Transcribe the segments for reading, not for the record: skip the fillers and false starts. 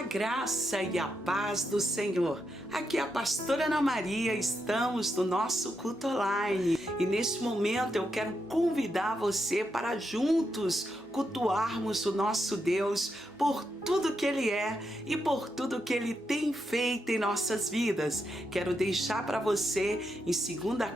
A graça e a paz do Senhor. Aqui é a pastora Ana Maria, estamos no nosso culto online. E neste momento eu quero convidar você para juntos cultuarmos o nosso Deus por tudo que Ele é e por tudo que Ele tem feito em nossas vidas. Quero deixar para você em 2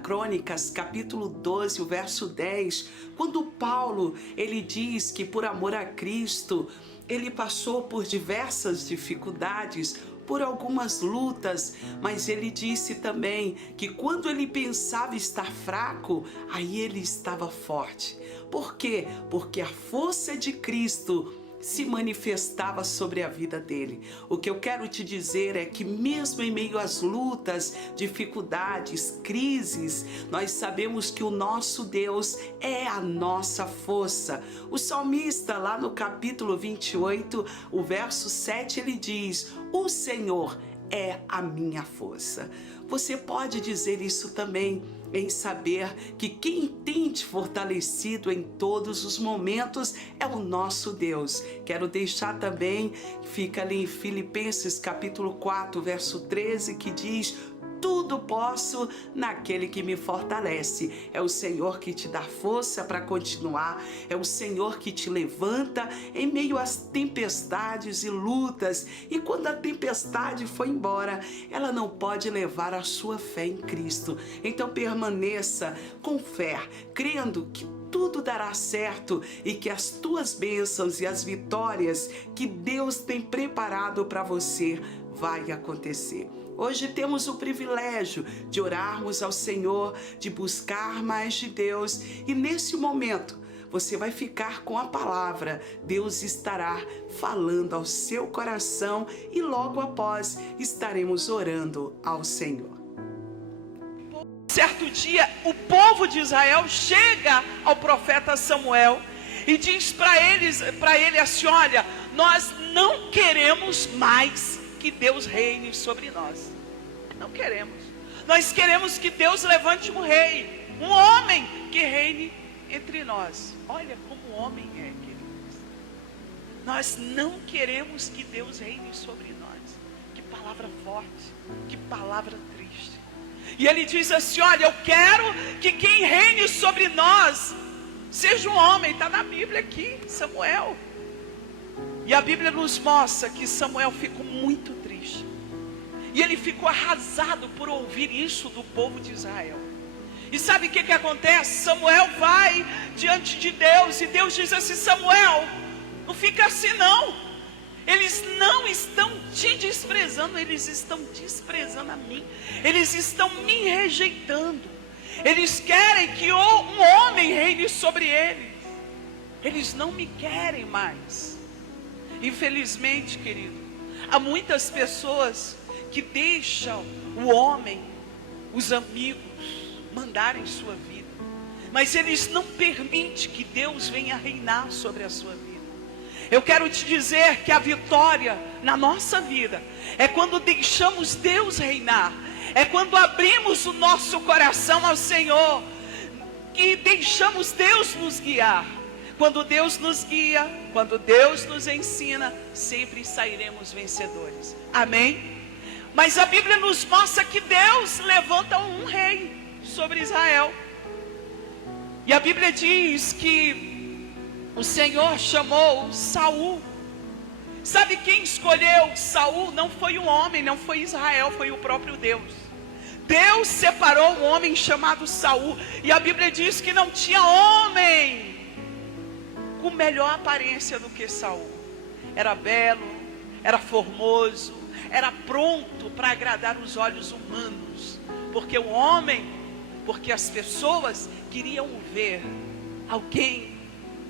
Crônicas, capítulo 12, o verso 10, quando Paulo, ele diz que por amor a Cristo, ele passou por diversas dificuldades, por algumas lutas, mas ele disse também que quando ele pensava estar fraco, aí ele estava forte. Por quê? Porque a força de Cristo se manifestava sobre a vida dele. O que eu quero te dizer é que mesmo em meio às lutas, dificuldades, crises, nós sabemos que o nosso Deus é a nossa força. O salmista lá no capítulo 28, o verso 7, ele diz: o Senhor é a minha força. Você pode dizer isso também, em saber que quem tem te fortalecido em todos os momentos é o nosso Deus. Quero deixar também, fica ali em Filipenses capítulo 4, verso 13, que diz: tudo posso naquele que me fortalece. É o Senhor que te dá força para continuar, é o Senhor que te levanta em meio às tempestades e lutas. E quando a tempestade for embora, ela não pode levar a sua fé em Cristo. Então permaneça com fé, crendo que tudo dará certo e que as tuas bênçãos e as vitórias que Deus tem preparado para você vai acontecer. Hoje temos o privilégio de orarmos ao Senhor, de buscar mais de Deus, e nesse momento você vai ficar com a palavra. Deus estará falando ao seu coração e logo após estaremos orando ao Senhor. Certo dia, o povo de Israel chega ao profeta Samuel e diz para ele assim: olha, nós não queremos mais que Deus reine sobre nós. Não queremos. Nós queremos que Deus levante um rei, um homem que reine entre nós. Olha como o homem é, queridos. Nós não queremos que Deus reine sobre nós. Que palavra forte, que palavra triste. E ele diz assim: olha, eu quero que quem reine sobre nós seja um homem. Está na Bíblia aqui, Samuel. E a Bíblia nos mostra que Samuel ficou muito triste. E ele ficou arrasado por ouvir isso do povo de Israel. E sabe o que acontece? Samuel vai diante de Deus e Deus diz assim: Samuel, não fica assim não. Eles não estão te desprezando, eles estão desprezando a mim. Eles estão me rejeitando. Eles querem que um homem reine sobre eles. Eles não me querem mais. Infelizmente, querido, há muitas pessoas que deixam o homem, os amigos, mandarem sua vida, mas eles não permitem que Deus venha reinar sobre a sua vida. Eu quero te dizer que a vitória na nossa vida é quando deixamos Deus reinar, é quando abrimos o nosso coração ao Senhor e deixamos Deus nos guiar. Quando Deus nos guia, quando Deus nos ensina, sempre sairemos vencedores. Amém? Mas a Bíblia nos mostra que Deus levanta um rei sobre Israel. E a Bíblia diz que o Senhor chamou Saul. Sabe quem escolheu Saul? Não foi um homem, não foi Israel, foi o próprio Deus. Deus separou um homem chamado Saul. E a Bíblia diz que não tinha homem com melhor aparência do que Saul. Era belo, era formoso, era pronto para agradar os olhos humanos. Porque o homem, porque as pessoas queriam ver alguém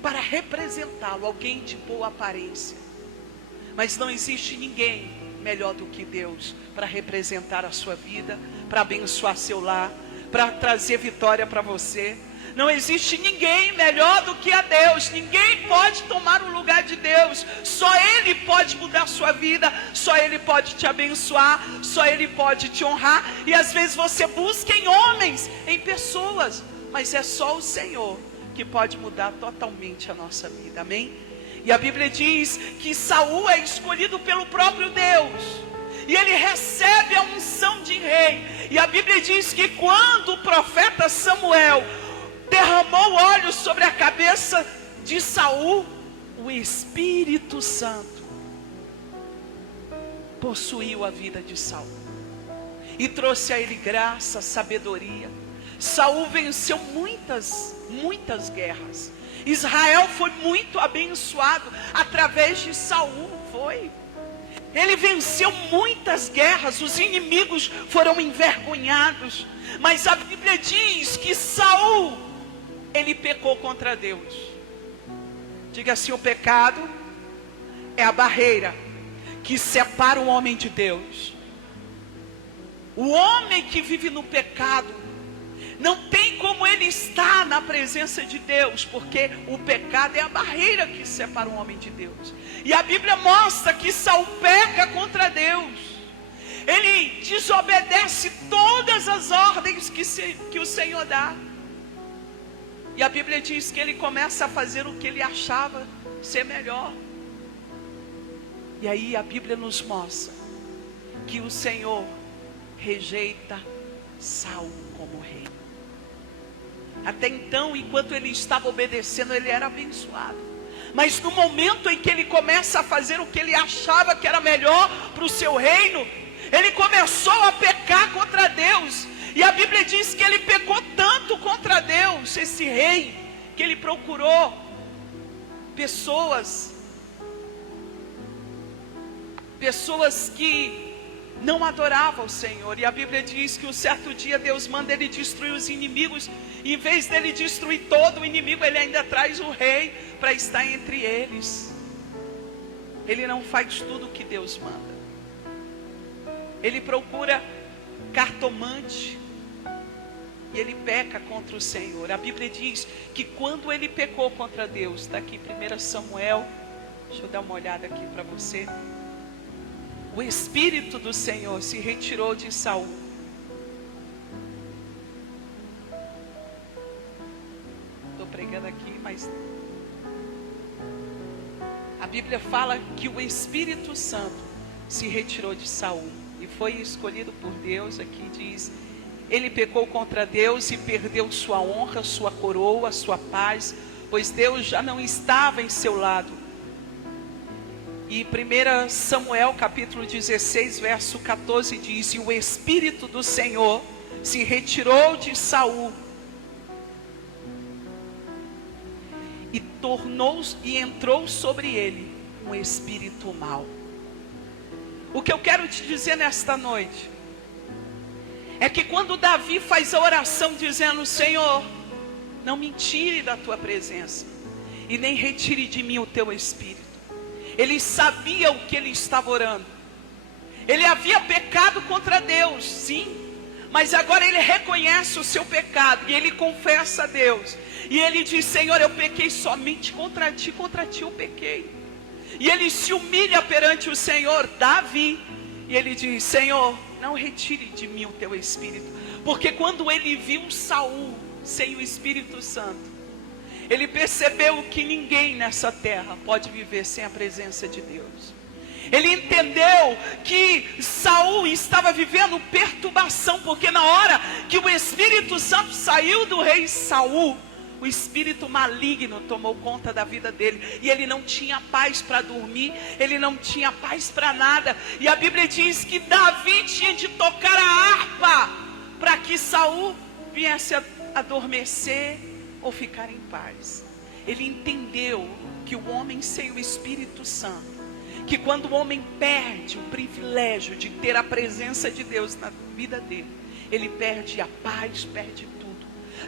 para representá-lo, alguém de boa aparência. Mas não existe ninguém melhor do que Deus para representar a sua vida, para abençoar seu lar, para trazer vitória para você. Não existe ninguém melhor do que a Deus. Ninguém pode tomar o lugar de Deus. Só Ele pode mudar a sua vida. Só Ele pode te abençoar. Só Ele pode te honrar. E às vezes você busca em homens, em pessoas, mas é só o Senhor que pode mudar totalmente a nossa vida. Amém? E a Bíblia diz que Saul é escolhido pelo próprio Deus. E ele recebe a unção de rei. E a Bíblia diz que quando o profeta Samuel derramou óleo sobre a cabeça de Saul, o Espírito Santo possuiu a vida de Saul e trouxe a ele graça, sabedoria. Saul venceu muitas guerras. Israel foi muito abençoado através de Saul, foi. Ele venceu muitas guerras, os inimigos foram envergonhados. Mas a Bíblia diz que Saul, ele pecou contra Deus. Diga assim: o pecado é a barreira que separa o homem de Deus. O homem que vive no pecado, não tem como ele estar na presença de Deus, porque o pecado é a barreira que separa o homem de Deus. E a Bíblia mostra que Saul peca contra Deus. Ele desobedece todas as ordens que o Senhor dá. E a Bíblia diz que ele começa a fazer o que ele achava ser melhor. E aí a Bíblia nos mostra que o Senhor rejeita Saul como rei. Até então, enquanto ele estava obedecendo, ele era abençoado. Mas no momento em que ele começa a fazer o que ele achava que era melhor para o seu reino, ele começou a pecar contra Deus. E a Bíblia diz que ele pecou tanto contra Deus, esse rei, que ele procurou pessoas que não adoravam o Senhor. E a Bíblia diz que um certo dia Deus manda ele destruir os inimigos. E em vez dele destruir todo o inimigo, ele ainda traz o rei para estar entre eles. Ele não faz tudo o que Deus manda. Ele procura cartomante e ele peca contra o Senhor. A Bíblia diz que quando ele pecou contra Deus, está aqui 1 Samuel, deixa eu dar uma olhada aqui para você. O Espírito do Senhor se retirou de Saul. Estou pregando aqui, mas a Bíblia fala que o Espírito Santo se retirou de Saul e foi escolhido por Deus. Aqui diz: ele pecou contra Deus e perdeu sua honra, sua coroa, sua paz, pois Deus já não estava em seu lado. E 1 Samuel capítulo 16, verso 14 diz: e o Espírito do Senhor se retirou de Saul e entrou sobre ele um espírito mau. O que eu quero te dizer nesta noite é que quando Davi faz a oração dizendo: Senhor, não me tire da tua presença e nem retire de mim o teu Espírito, ele sabia o que ele estava orando. Ele havia pecado contra Deus, sim, mas agora ele reconhece o seu pecado e ele confessa a Deus. E ele diz: Senhor, eu pequei somente contra ti eu pequei. E ele se humilha perante o Senhor, Davi, e ele diz: Senhor, não retire de mim o teu Espírito. Porque quando ele viu Saul sem o Espírito Santo, ele percebeu que ninguém nessa terra pode viver sem a presença de Deus. Ele entendeu que Saul estava vivendo perturbação, porque na hora que o Espírito Santo saiu do rei Saul, o espírito maligno tomou conta da vida dele. E ele não tinha paz para dormir, ele não tinha paz para nada. E a Bíblia diz que Davi tinha de tocar a harpa para que Saul viesse a adormecer ou ficar em paz. Ele entendeu que o homem sem o Espírito Santo, que quando o homem perde o privilégio de ter a presença de Deus na vida dele, ele perde a paz, perde tudo.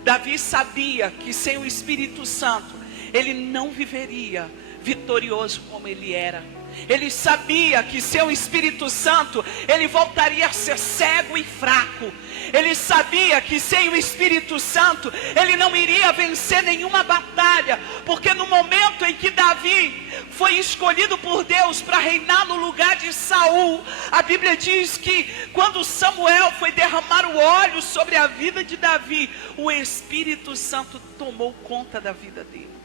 Davi sabia que sem o Espírito Santo ele não viveria vitorioso como ele era. Ele sabia que sem o Espírito Santo ele voltaria a ser cego e fraco. Ele sabia que sem o Espírito Santo ele não iria vencer nenhuma batalha, porque no momento em que Davi foi escolhido por Deus para reinar no lugar de Saul, a Bíblia diz que quando Samuel foi derramar o óleo sobre a vida de Davi, o Espírito Santo tomou conta da vida dele.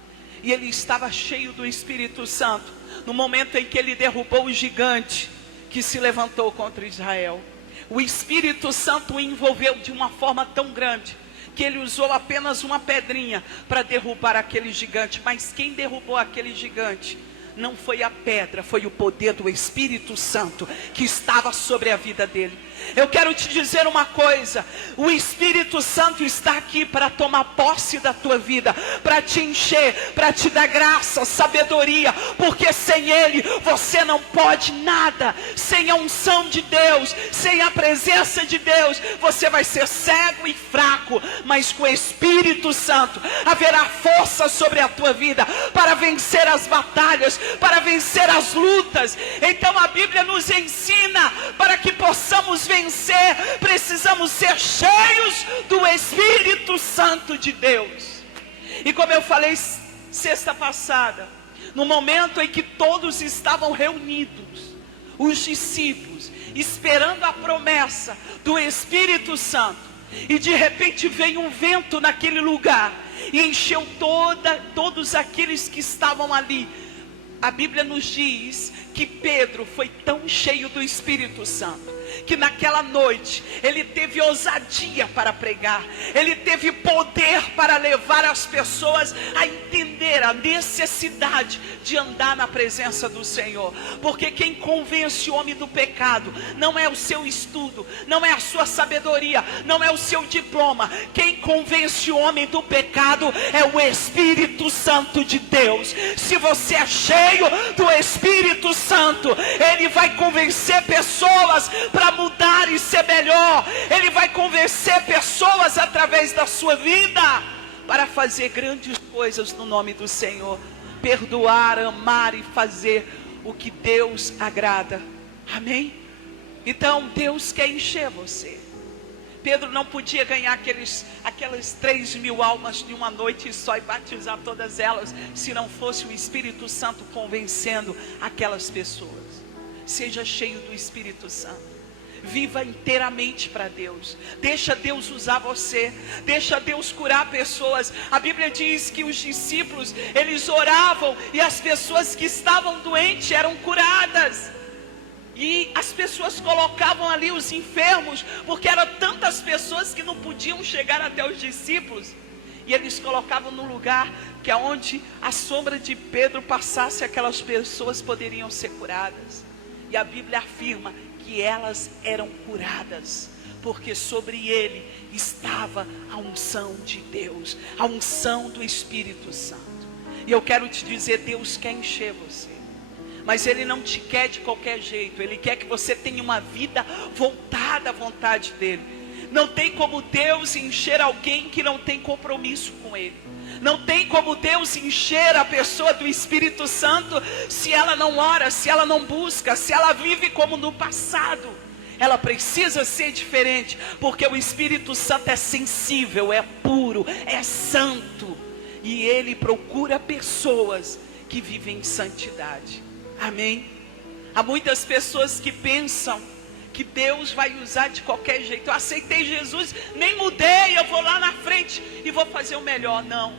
e ele estava cheio do Espírito Santo, no momento em que ele derrubou o gigante que se levantou contra Israel. O Espírito Santo o envolveu de uma forma tão grande, que ele usou apenas uma pedrinha para derrubar aquele gigante. Mas quem derrubou aquele gigante não foi a pedra, foi o poder do Espírito Santo que estava sobre a vida dele. Eu quero te dizer uma coisa: o Espírito Santo está aqui para tomar posse da tua vida, para te encher, para te dar graça, sabedoria, porque sem Ele você não pode nada. Sem a unção de Deus, sem a presença de Deus, você vai ser cego e fraco. Mas com o Espírito Santo haverá força sobre a tua vida para vencer as batalhas, para vencer as lutas. Então a Bíblia nos ensina, para que possamos vencer, precisamos ser cheios do Espírito Santo de Deus. E como eu falei sexta passada, no momento em que todos estavam reunidos, os discípulos, esperando a promessa do Espírito Santo, e de repente veio um vento naquele lugar, e encheu todos aqueles que estavam ali. A Bíblia nos diz que Pedro foi tão cheio do Espírito Santo, que naquela noite ele teve ousadia para pregar, ele teve poder para levar as pessoas a entender a necessidade de andar na presença do Senhor. Porque quem convence o homem do pecado não é o seu estudo, não é a sua sabedoria, não é o seu diploma. Quem convence o homem do pecado é o Espírito Santo de Deus. Se você é cheio do Espírito Santo, ele vai convencer pessoas para mudar e ser melhor. Ele vai convencer pessoas através da sua vida para fazer grandes coisas no nome do Senhor, perdoar, amar e fazer o que Deus agrada. Amém? Então Deus quer encher você. Pedro não podia ganhar aquelas 3.000 almas de uma noite só e batizar todas elas, se não fosse o Espírito Santo convencendo aquelas pessoas. Seja cheio do Espírito Santo. Viva inteiramente para Deus. Deixa Deus usar você. Deixa Deus curar pessoas. A Bíblia diz que os discípulos, eles oravam e as pessoas que estavam doentes eram curadas. E as pessoas colocavam ali os enfermos, porque eram tantas pessoas que não podiam chegar até os discípulos. E eles colocavam no lugar que aonde a sombra de Pedro passasse, aquelas pessoas poderiam ser curadas. E a Bíblia afirma que elas eram curadas, porque sobre ele estava a unção de Deus, a unção do Espírito Santo. E eu quero te dizer, Deus quer encher você, mas Ele não te quer de qualquer jeito. Ele quer que você tenha uma vida voltada à vontade dEle. Não tem como Deus encher alguém que não tem compromisso com Ele. Não tem como Deus encher a pessoa do Espírito Santo se ela não ora, se ela não busca, se ela vive como no passado. Ela precisa ser diferente, porque o Espírito Santo é sensível, é puro, é santo. E Ele procura pessoas que vivem em santidade. Amém? Há muitas pessoas que pensam que Deus vai usar de qualquer jeito. Eu aceitei Jesus, nem mudei, eu vou lá na frente e vou fazer o melhor. Não,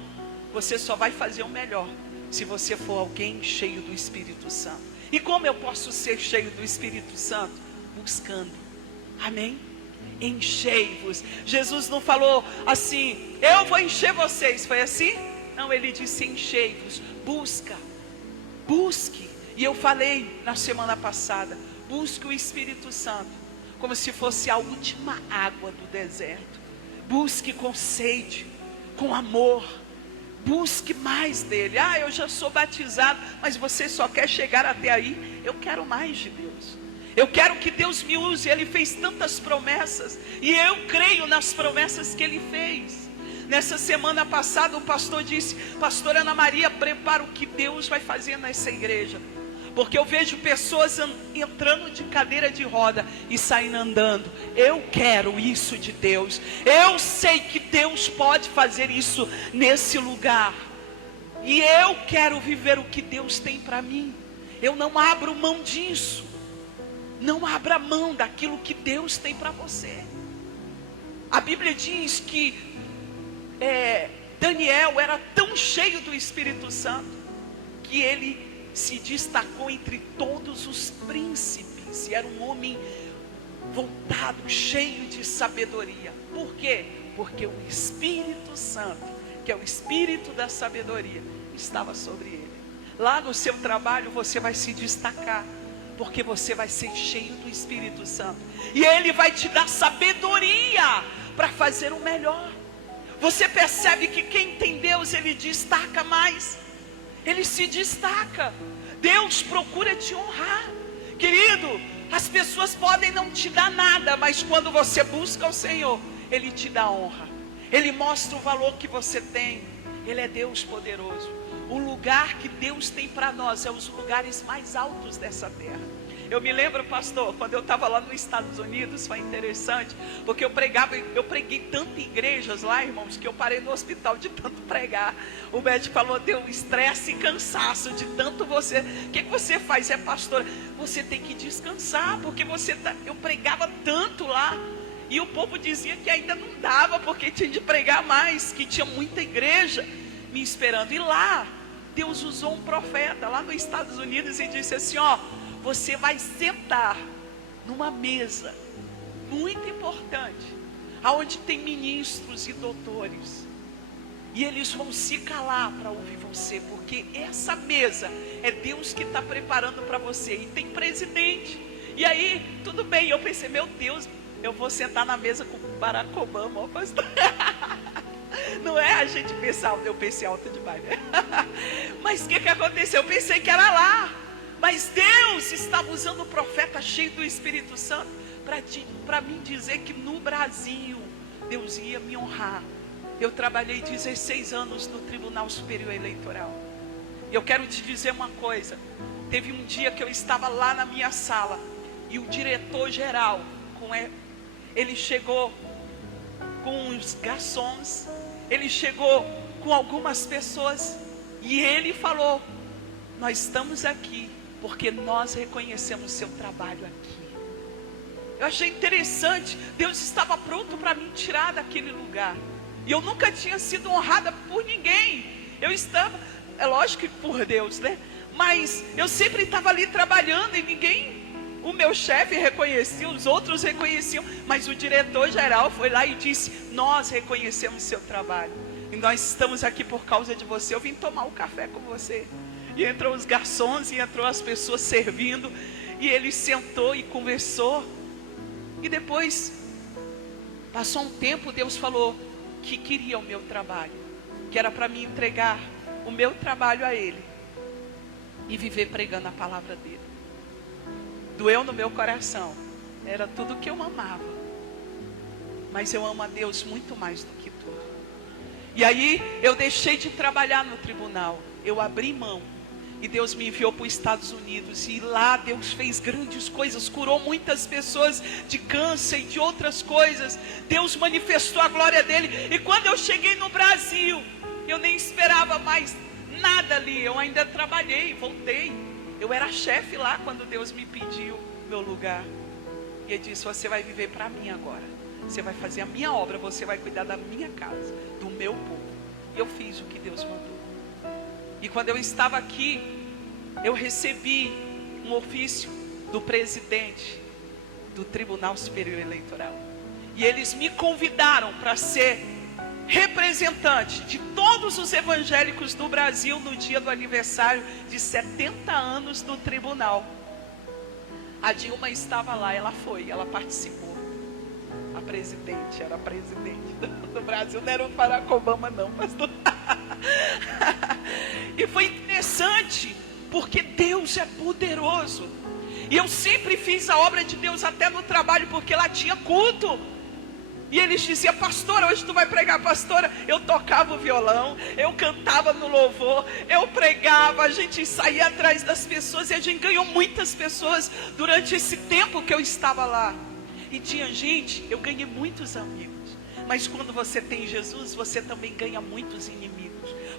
você só vai fazer o melhor se você for alguém cheio do Espírito Santo. E como eu posso ser cheio do Espírito Santo? Buscando. Amém? Enchei-vos. Jesus não falou assim, eu vou encher vocês, foi assim? Não, Ele disse enchei-vos. Busca, busque. E eu falei na semana passada, busque o Espírito Santo como se fosse a última água do deserto. Busque com sede, com amor. Busque mais dele. Ah, eu já sou batizado, mas você só quer chegar até aí. Eu quero mais de Deus. Eu quero que Deus me use. Ele fez tantas promessas e eu creio nas promessas que Ele fez. Nessa semana passada o pastor disse, pastora Ana Maria, prepara o que Deus vai fazer nessa igreja. Porque eu vejo pessoas entrando de cadeira de roda e saindo andando. Eu quero isso de Deus. Eu sei que Deus pode fazer isso nesse lugar. E eu quero viver o que Deus tem para mim. Eu não abro mão disso. Não abra mão daquilo que Deus tem para você. A Bíblia diz que Daniel era tão cheio do Espírito Santo que ele se destacou entre todos os príncipes. E era um homem voltado, cheio de sabedoria. Por quê? Porque o Espírito Santo, que é o Espírito da sabedoria, estava sobre ele. Lá no seu trabalho você vai se destacar, porque você vai ser cheio do Espírito Santo. E ele vai te dar sabedoria para fazer o melhor. Você percebe que quem tem Deus, ele destaca mais. Ele se destaca. Deus procura te honrar. Querido, as pessoas podem não te dar nada, mas quando você busca o Senhor, Ele te dá honra. Ele mostra o valor que você tem. Ele é Deus poderoso. O lugar que Deus tem para nós é os lugares mais altos dessa terra. Eu me lembro, pastor, quando eu estava lá nos Estados Unidos, foi interessante, porque eu preguei tanto em igrejas lá, irmãos, que eu parei no hospital de tanto pregar. O médico falou, deu estresse e cansaço de tanto você. O que você faz? É pastora, você tem que descansar, porque eu pregava tanto lá. E o povo dizia que ainda não dava, porque tinha de pregar mais, que tinha muita igreja me esperando. E lá, Deus usou um profeta lá nos Estados Unidos e disse assim, ó, você vai sentar numa mesa muito importante, aonde tem ministros e doutores, e eles vão se calar para ouvir você, porque essa mesa é Deus que está preparando para você, e tem presidente. E aí, tudo bem, eu pensei, meu Deus, eu vou sentar na mesa com o Barack Obama, ó, pastor. Não é? A gente pensa alto, eu pensei alto demais, né? Mas o que aconteceu? Eu pensei que era lá. Mas Deus estava usando o profeta cheio do Espírito Santo para mim dizer que no Brasil Deus ia me honrar. Eu trabalhei 16 anos no Tribunal Superior Eleitoral. E eu quero te dizer uma coisa. Teve um dia que eu estava lá na minha sala e o diretor-geral, ele chegou com os garçons, ele chegou com algumas pessoas e ele falou, nós estamos aqui porque nós reconhecemos seu trabalho aqui. Eu achei interessante, Deus estava pronto para me tirar daquele lugar. E eu nunca tinha sido honrada por ninguém. Eu estava, é lógico que por Deus, né? Mas eu sempre estava ali trabalhando e ninguém, o meu chefe reconhecia, os outros reconheciam. Mas o diretor-geral foi lá e disse, nós reconhecemos seu trabalho. E nós estamos aqui por causa de você. Eu vim tomar um café com você. E entrou os garçons e entrou as pessoas servindo. E ele sentou e conversou. E depois, passou um tempo, Deus falou que queria o meu trabalho. Que era para me entregar o meu trabalho a Ele. E viver pregando a palavra dEle. Doeu no meu coração. Era tudo que eu amava. Mas eu amo a Deus muito mais do que tudo. E aí, eu deixei de trabalhar no tribunal. Eu abri mão. E Deus me enviou para os Estados Unidos. E lá Deus fez grandes coisas. Curou muitas pessoas de câncer e de outras coisas. Deus manifestou a glória dele. E quando eu cheguei no Brasil, eu nem esperava mais nada ali. Eu ainda trabalhei, voltei. Eu era chefe lá quando Deus me pediu meu lugar. E ele disse, você vai viver para mim agora. Você vai fazer a minha obra. Você vai cuidar da minha casa, do meu povo. E eu fiz o que Deus mandou. E quando eu estava aqui, eu recebi um ofício do presidente do Tribunal Superior Eleitoral. E eles me convidaram para ser representante de todos os evangélicos do Brasil no dia do aniversário de 70 anos do tribunal. A Dilma estava lá, ela foi, ela participou. A presidente, era a presidente do Brasil, não era o Barack Obama não, pastor. E foi interessante, porque Deus é poderoso. E eu sempre fiz a obra de Deus até no trabalho, porque lá tinha culto. E eles diziam, pastora, hoje tu vai pregar, pastora. Eu tocava o violão, eu cantava no louvor, eu pregava, a gente saía atrás das pessoas. E a gente ganhou muitas pessoas durante esse tempo que eu estava lá. E tinha gente, eu ganhei muitos amigos. Mas quando você tem Jesus, você também ganha muitos inimigos.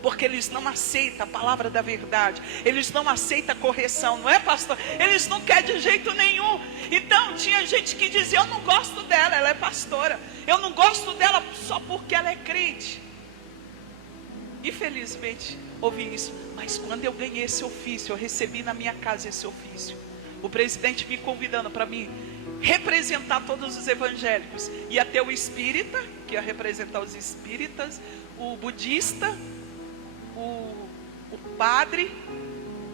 Porque eles não aceitam a palavra da verdade. Eles não aceitam a correção, não é, pastor? Eles não querem de jeito nenhum. Então tinha gente que dizia, eu não gosto dela, ela é pastora. Eu não gosto dela só porque ela é crente. infelizmente, ouvi isso. Mas quando eu ganhei esse ofício, eu recebi na minha casa esse ofício, o presidente me convidando para me representar todos os evangélicos. Ia ter o espírita, que ia representar os espíritas, o budista, o padre,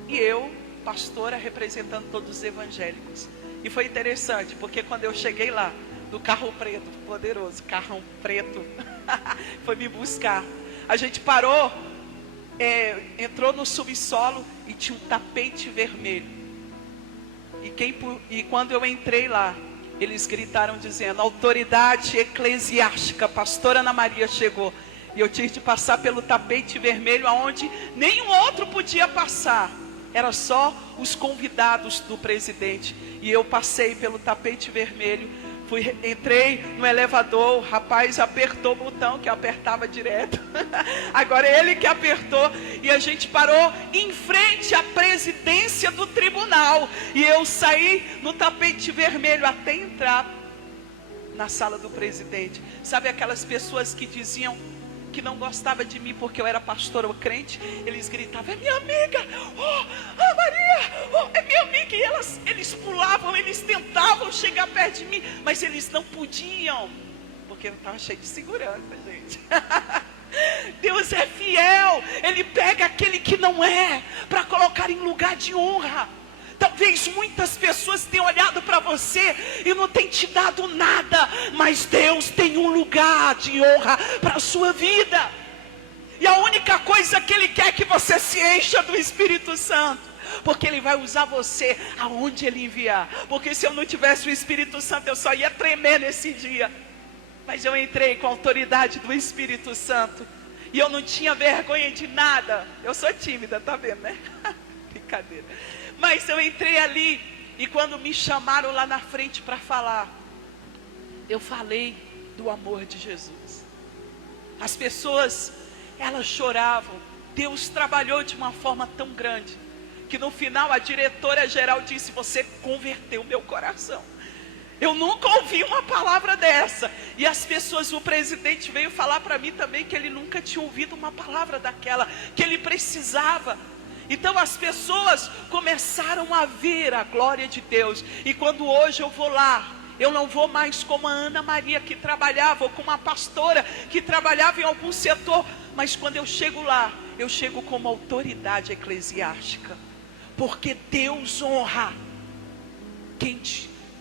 e eu, pastora, representando todos os evangélicos. E foi interessante, porque quando eu cheguei lá, do carro preto, poderoso, carrão preto, foi me buscar. A gente parou, entrou no subsolo e tinha um tapete vermelho. E quando eu entrei lá, eles gritaram dizendo: autoridade eclesiástica, pastora Ana Maria chegou. E eu tive de passar pelo tapete vermelho, aonde nenhum outro podia passar. Era só os convidados do presidente. E eu passei pelo tapete vermelho. Entrei no elevador, o rapaz apertou o botão, que eu apertava direto. Agora ele que apertou. E a gente parou em frente à presidência do tribunal. E eu saí no tapete vermelho até entrar na sala do presidente. Sabe aquelas pessoas que diziam que não gostava de mim porque eu era pastor ou crente? Eles gritavam: é minha amiga, oh, Ana Maria, oh, é minha amiga. E eles pulavam, eles tentavam chegar perto de mim, mas eles não podiam, porque eu estava cheio de segurança, gente. Deus é fiel, Ele pega aquele que não é, para colocar em lugar de honra. Talvez muitas pessoas tenham olhado para você e não tenham te dado nada, mas Deus tem um lugar de honra para a sua vida. E a única coisa que Ele quer é que você se encha do Espírito Santo, porque Ele vai usar você aonde Ele enviar. Porque se eu não tivesse o Espírito Santo, eu só ia tremer nesse dia. Mas eu entrei com a autoridade do Espírito Santo, e eu não tinha vergonha de nada. Eu sou tímida, tá vendo, né? Brincadeira. Mas eu entrei ali, e quando me chamaram lá na frente para falar, eu falei do amor de Jesus. As pessoas, elas choravam. Deus trabalhou de uma forma tão grande, que no final a diretora geral disse: você converteu meu coração. Eu nunca ouvi uma palavra dessa. E as pessoas, o presidente veio falar para mim também que ele nunca tinha ouvido uma palavra daquela, que ele precisava. Então as pessoas começaram a ver a glória de Deus. E quando hoje eu vou lá, eu não vou mais como a Ana Maria que trabalhava, ou como uma pastora que trabalhava em algum setor. Mas quando eu chego lá, eu chego como autoridade eclesiástica. Porque Deus honra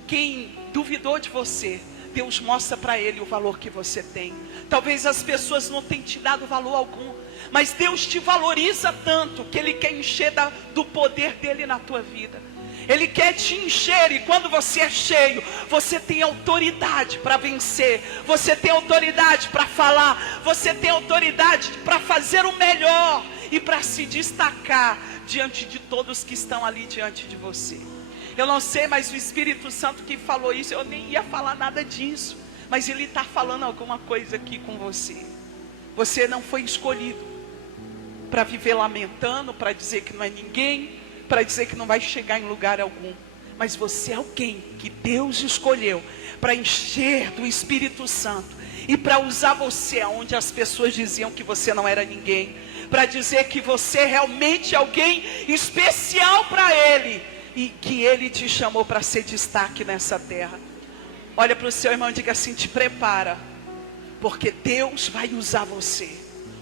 quem duvidou de você. Deus mostra para ele o valor que você tem. Talvez as pessoas não tenham te dado valor algum, mas Deus te valoriza tanto que Ele quer encher do poder dEle na tua vida. Ele quer te encher, e quando você é cheio, você tem autoridade para vencer, você tem autoridade para falar, você tem autoridade para fazer o melhor e para se destacar diante de todos que estão ali diante de você. Eu não sei, mas o Espírito Santo que falou isso, eu nem ia falar nada disso, mas Ele está falando alguma coisa aqui com você. Você não foi escolhido para viver lamentando, para dizer que não é ninguém, para dizer que não vai chegar em lugar algum. Mas você é alguém que Deus escolheu para encher do Espírito Santo e para usar você aonde as pessoas diziam que você não era ninguém, para dizer que você é realmente alguém especial para Ele, e que Ele te chamou para ser destaque nessa terra. Olha para o seu irmão e diga assim: te prepara, porque Deus vai usar você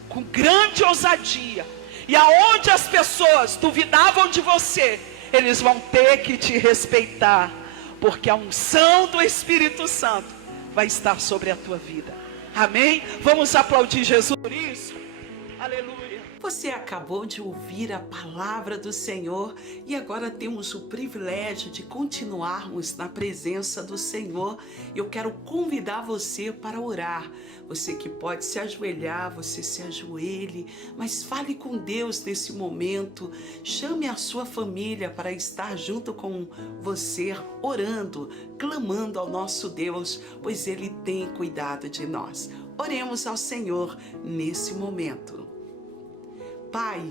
com grande ousadia. E aonde as pessoas duvidavam de você, eles vão ter que te respeitar, porque a unção do Espírito Santo vai estar sobre a tua vida. Amém? Vamos aplaudir Jesus por isso? Aleluia. Você acabou de ouvir a palavra do Senhor e agora temos o privilégio de continuarmos na presença do Senhor. Eu quero convidar você para orar. Você que pode se ajoelhar, você se ajoelhe, mas fale com Deus nesse momento. Chame a sua família para estar junto com você, orando, clamando ao nosso Deus, pois Ele tem cuidado de nós. Oremos ao Senhor nesse momento. Pai,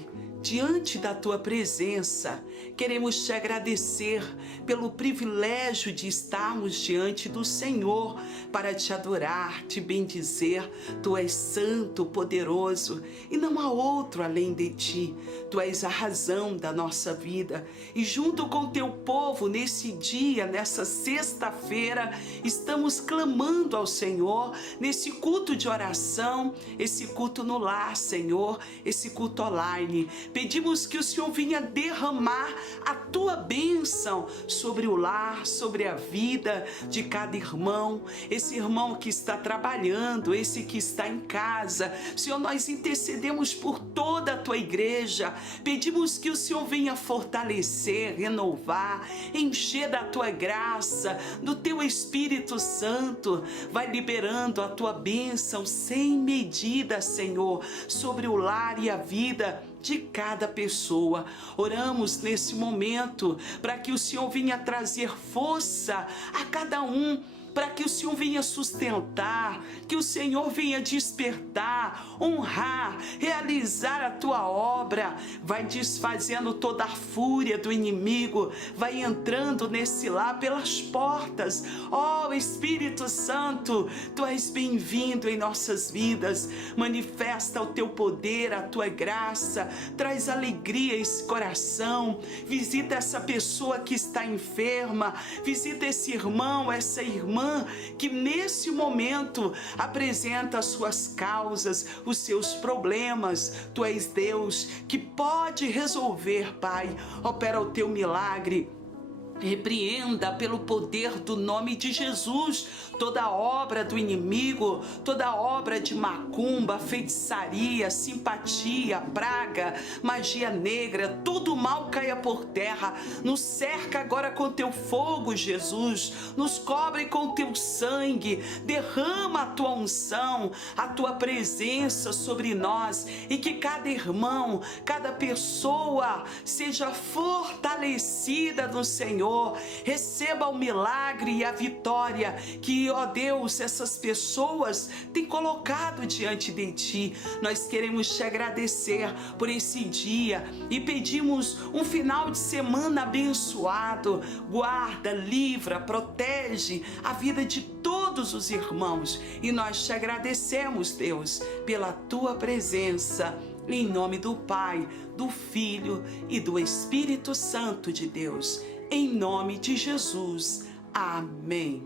diante da tua presença, queremos te agradecer pelo privilégio de estarmos diante do Senhor para te adorar, te bendizer. Tu és santo, poderoso e não há outro além de ti. Tu és a razão da nossa vida e junto com teu povo nesse dia, nessa sexta-feira, estamos clamando ao Senhor nesse culto de oração, esse culto no lar, Senhor, esse culto online. Pedimos que o Senhor venha derramar a tua bênção sobre o lar, sobre a vida de cada irmão, esse irmão que está trabalhando, esse que está em casa. Senhor, nós intercedemos por toda a tua igreja, pedimos que o Senhor venha fortalecer, renovar, encher da tua graça, do teu Espírito Santo. Vai liberando a tua bênção sem medida, Senhor, sobre o lar e a vida de cada pessoa. Oramos nesse momento para que o Senhor venha trazer força a cada um, para que o Senhor venha sustentar, que o Senhor venha despertar, honrar, realizar a tua obra. Vai desfazendo toda a fúria do inimigo, vai entrando nesse lar pelas portas. Ó Espírito Santo, tu és bem-vindo em nossas vidas. Manifesta o teu poder, a tua graça, traz alegria a esse coração. Visita essa pessoa que está enferma, visita esse irmão, essa irmã que nesse momento apresenta as suas causas, os seus problemas. Tu és Deus que pode resolver, Pai. Opera o teu milagre. Repreenda pelo poder do nome de Jesus toda obra do inimigo, toda obra de macumba, feitiçaria, simpatia, praga, magia negra, todo mal caia por terra. Nos cerca agora com teu fogo, Jesus, nos cobre com teu sangue, derrama a tua unção, a tua presença sobre nós e que cada irmão, cada pessoa seja fortalecida no Senhor. Receba o milagre e a vitória que, ó Deus, essas pessoas têm colocado diante de ti. Nós queremos te agradecer por esse dia e pedimos um final de semana abençoado. Guarda, livra, protege a vida de todos os irmãos e nós te agradecemos, Deus, pela tua presença. Em nome do Pai, do Filho e do Espírito Santo de Deus. Em nome de Jesus. Amém.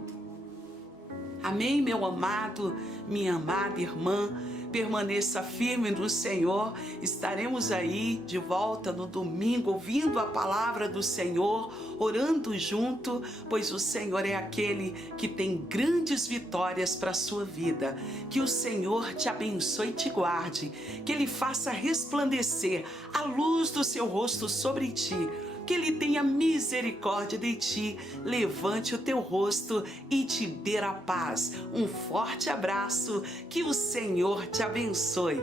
Amém, meu amado, minha amada irmã. Permaneça firme no Senhor. Estaremos aí de volta no domingo, ouvindo a palavra do Senhor, orando junto, pois o Senhor é aquele que tem grandes vitórias para a sua vida. Que o Senhor te abençoe e te guarde, que Ele faça resplandecer a luz do seu rosto sobre ti, que Ele tenha misericórdia de ti, levante o teu rosto e te dê a paz. Um forte abraço, que o Senhor te abençoe.